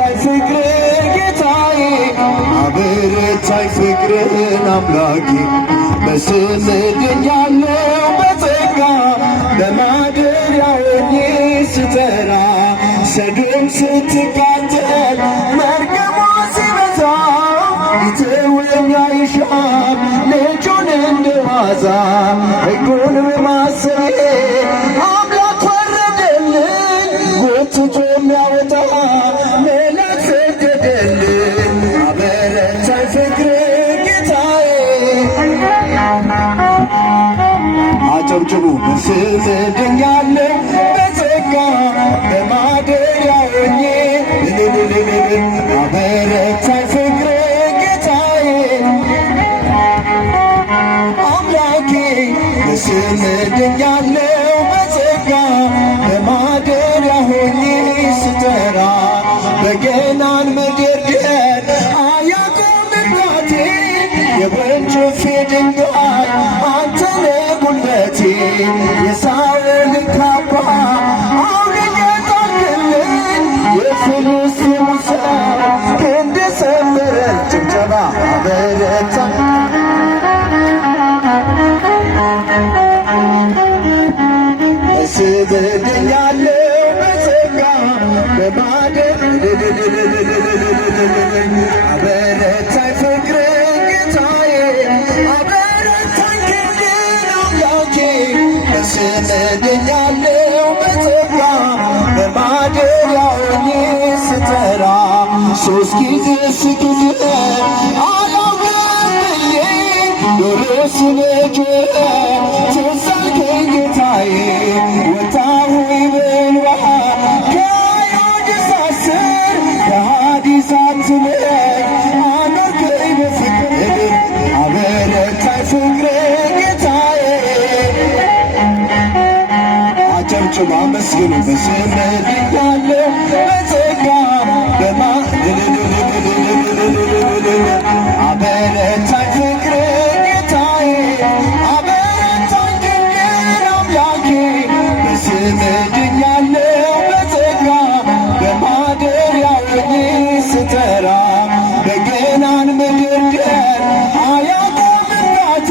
አበረታኝ ፍቅር ጌታዬ አበረታኝ ፍቅርን አምላኬ በስም ድኛለው በጸጋ በማደሪያው ሆኜ ስጠራ ሰዶም ስትቃጠል መርገሟ ሲበዛ ይተወኝ አይሻም ልጁን እንደዋዛ ሕጉን በማሰቤ አምላክ ፈረደልኝ ጎትቶ የሚያወጣ መልአክ ሰደደልኝ አበረታኝ ፍቅር ጌታዬ አጨብጭቡ በስም ድኛለሁ በጸጋ በማደሪያው ሆኜ አበረታኝ ፍቅር ጌታዬ አምላኬ በስም ድኛለሁ በጸጋ በማደሪያው ሆኜ ስጠራ በገናን መደርደር አያቆምም ጣቴ የወንጭፌ ድንጋይ አንተ ነህ ጉልበቴ የሳኦልን ካባ አውልቀ ጣልክልኝ የፍልስጤሙ ሰው ክንድ ሰበረን ጭብጨባ አበረታኝ በስም ድኛለሁ በጸጋ አበረታኝ ፍቅር ጌታዬ አበረታኝ ክንድን አምላኬ በስም ድኛለሁ በጸጋ በማደሪያው ሆኜ ስጠራ ሦስት ጊዜ ስክድህ አላውቅም ብዬ ዶሮ ስለጮኸ ትዝ አልከኝ ጌታዬ ወጣሁኝ በእንባ ከአይሁድ ሳስር ከሃዲሳት ትለኝ አኖርከኝ በፍቅር አበረታኝ ፍቅር ጌታዬ አጨብጭቡ አመስግኑ በስም ድኛለሁ በጸጋ አበረታኝ ፍቅር ጌታዬ አበረታኝ ክንድን አምላኬ በስም ድኛለሁ በጸጋ በማደሪያው ሆኜ ስጠራ በገናን መደርደር አያቆምም ጣቴ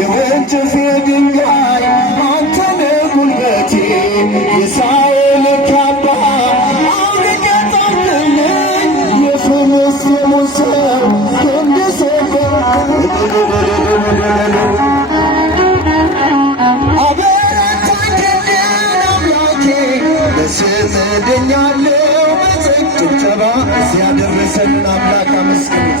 የወንጭፌ ድንጋይ አንተ ነህ ጉልበቴ የሳኦልን ካባ አውልቀ ጣልክልኝ የፍልስጤሙን ሰው ክንድ ሰበርክ አበረታኝ ክንድን አምላኬ በስም ድኛለሁ በጸጋ ጭብጨባ እዚያ ደረሰን አምላክ አመስግኑ